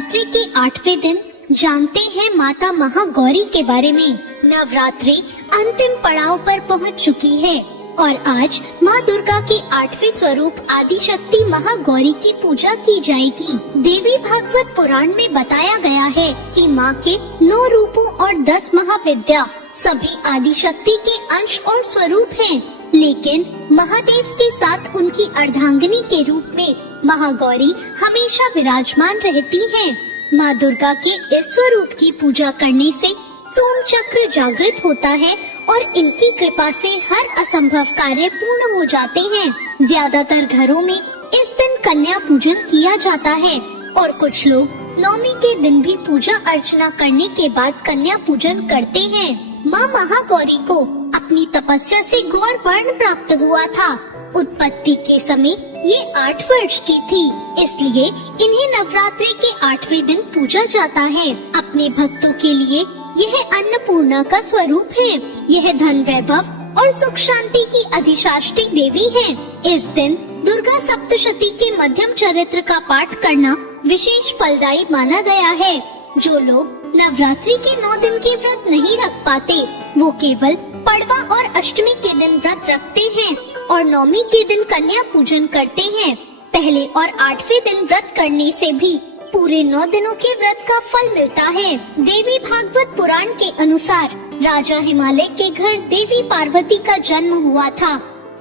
नवरात्रि के 8वें दिन जानते हैं माता महागौरी के बारे में। नवरात्रि अंतिम पड़ाव पर पहुंच चुकी है और आज माँ दुर्गा के 8वें स्वरूप आदिशक्ति महागौरी की पूजा की जाएगी। देवी भागवत पुराण में बताया गया है कि माँ के 9 रूपों और 10 महाविद्या सभी आदिशक्ति के अंश और स्वरूप हैं, लेकिन महादेव के साथ उनकी अर्धांगिनी के रूप में महागौरी हमेशा विराजमान रहती हैं। माँ दुर्गा के इस स्वरूप की पूजा करने से सोम चक्र जागृत होता है और इनकी कृपा से हर असंभव कार्य पूर्ण हो जाते हैं। ज्यादातर घरों में इस दिन कन्या पूजन किया जाता है और कुछ लोग नवमी के दिन भी पूजा अर्चना करने के बाद कन्या पूजन करते हैं। माँ महागौरी को अपनी तपस्या से गौर वर्ण प्राप्त हुआ था। उत्पत्ति के समय ये 8 वर्ष की थी, इसलिए इन्हें नवरात्रि के 8वें दिन पूजा जाता है। अपने भक्तों के लिए यह अन्नपूर्णा का स्वरूप है। यह धन वैभव और सुख शांति की अधिशासिनी देवी है। इस दिन दुर्गा सप्तशती के मध्यम चरित्र का पाठ करना विशेष फलदायी माना गया है। जो लोग नवरात्रि के 9 दिन के व्रत नहीं रख पाते, वो केवल पड़वा और अष्टमी के दिन व्रत रखते हैं और नवमी के दिन कन्या पूजन करते हैं। पहले और 8वें दिन व्रत करने से भी पूरे 9 दिनों के व्रत का फल मिलता है। देवी भागवत पुराण के अनुसार राजा हिमालय के घर देवी पार्वती का जन्म हुआ था।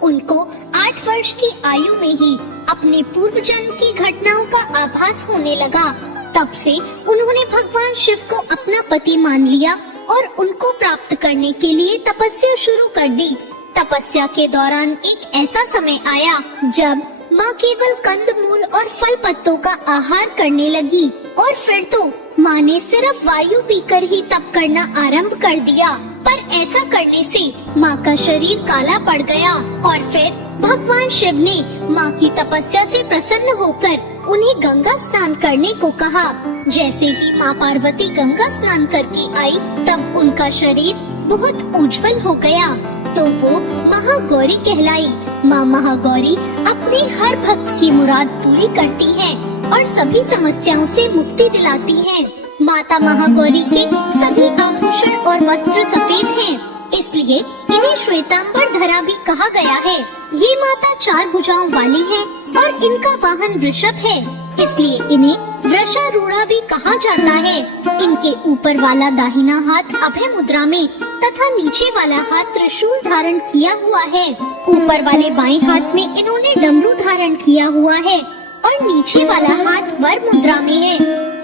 उनको 8 वर्ष की आयु में ही अपने पूर्व जन्म की घटनाओं का आभास होने लगा। तब से उन्होंने भगवान शिव को अपना पति मान लिया और उनको प्राप्त करने के लिए तपस्या शुरू कर दी। तपस्या के दौरान एक ऐसा समय आया जब माँ केवल कंदमूल और फल पत्तों का आहार करने लगी और फिर तो माँ ने सिर्फ वायु पीकर ही तप करना आरंभ कर दिया। पर ऐसा करने से माँ का शरीर काला पड़ गया और फिर भगवान शिव ने माँ की तपस्या से प्रसन्न होकर उन्हें गंगा स्नान करने को कहा। जैसे ही माँ पार्वती गंगा स्नान करके आई, तब उनका शरीर बहुत उज्जवल हो गया, तो वो महागौरी कहलाई। माँ महागौरी अपने हर भक्त की मुराद पूरी करती हैं और सभी समस्याओं से मुक्ति दिलाती हैं। माता महागौरी के सभी आभूषण और वस्त्र सफेद हैं, इसलिए इन्हें श्वेतांबर धरा भी कहा गया है। ये माता 4 भुजाओं वाली हैं और इनका वाहन वृषभ है, इसलिए इन्हें वृषारूढ़ा भी कहा जाता है। इनके ऊपर वाला दाहिना हाथ अभय मुद्रा में तथा नीचे वाला हाथ त्रिशूल धारण किया हुआ है। ऊपर वाले बाएं हाथ में इन्होंने डमरू धारण किया हुआ है और नीचे वाला हाथ वर मुद्रा में है।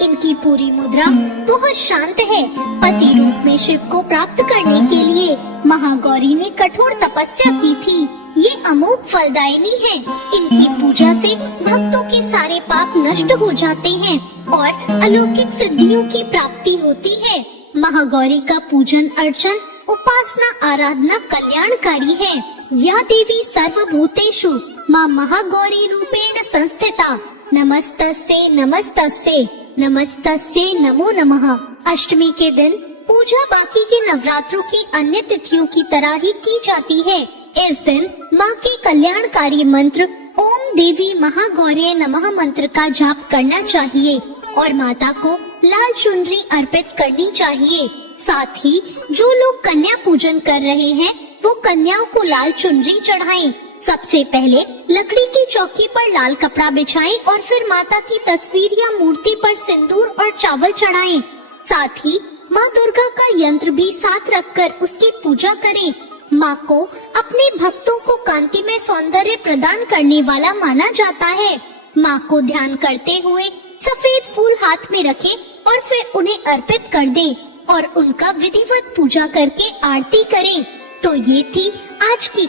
इनकी पूरी मुद्रा बहुत शांत है। पति रूप में शिव को प्राप्त करने के लिए महागौरी ने कठोर तपस्या की थी। ये अमोघ फलदायिनी है। इनकी पूजा से भक्तों के सारे पाप नष्ट हो जाते हैं और अलौकिक सिद्धियों की प्राप्ति होती है। महागौरी का पूजन अर्चन उपासना आराधना कल्याणकारी है। यह देवी सर्वभूतेषु माँ महागौरी रूपेण संस्थिता। नमस्तस्यै नमस्तस्यै नमस्तस्यै नमो नमः। अष्टमी के दिन पूजा बाकी के नवरात्रों की अन्य तिथियों की तरह ही की जाती है। इस दिन माँ के कल्याणकारी मंत्र ओम देवी महागौरी नमः मंत्र का जाप करना चाहिए और माता को लाल चुनरी अर्पित करनी चाहिए। साथ ही जो लोग कन्या पूजन कर रहे हैं, वो कन्याओं को लाल चुनरी चढ़ाएं। सबसे पहले लकड़ी की चौकी पर लाल कपड़ा बिछाएं और फिर माता की तस्वीर या मूर्ति पर सिंदूर और चावल चढ़ाएं। साथ ही माँ दुर्गा का यंत्र भी साथ रखकर उसकी पूजा करें। माँ को अपने भक्तों को कांतिमय सौंदर्य प्रदान करने वाला माना जाता है। माँ को ध्यान करते हुए सफेद फूल हाथ में रखें और फिर उन्हें अर्पित कर दें और उनका विधिवत पूजा करके आरती करें। तो ये थी आज की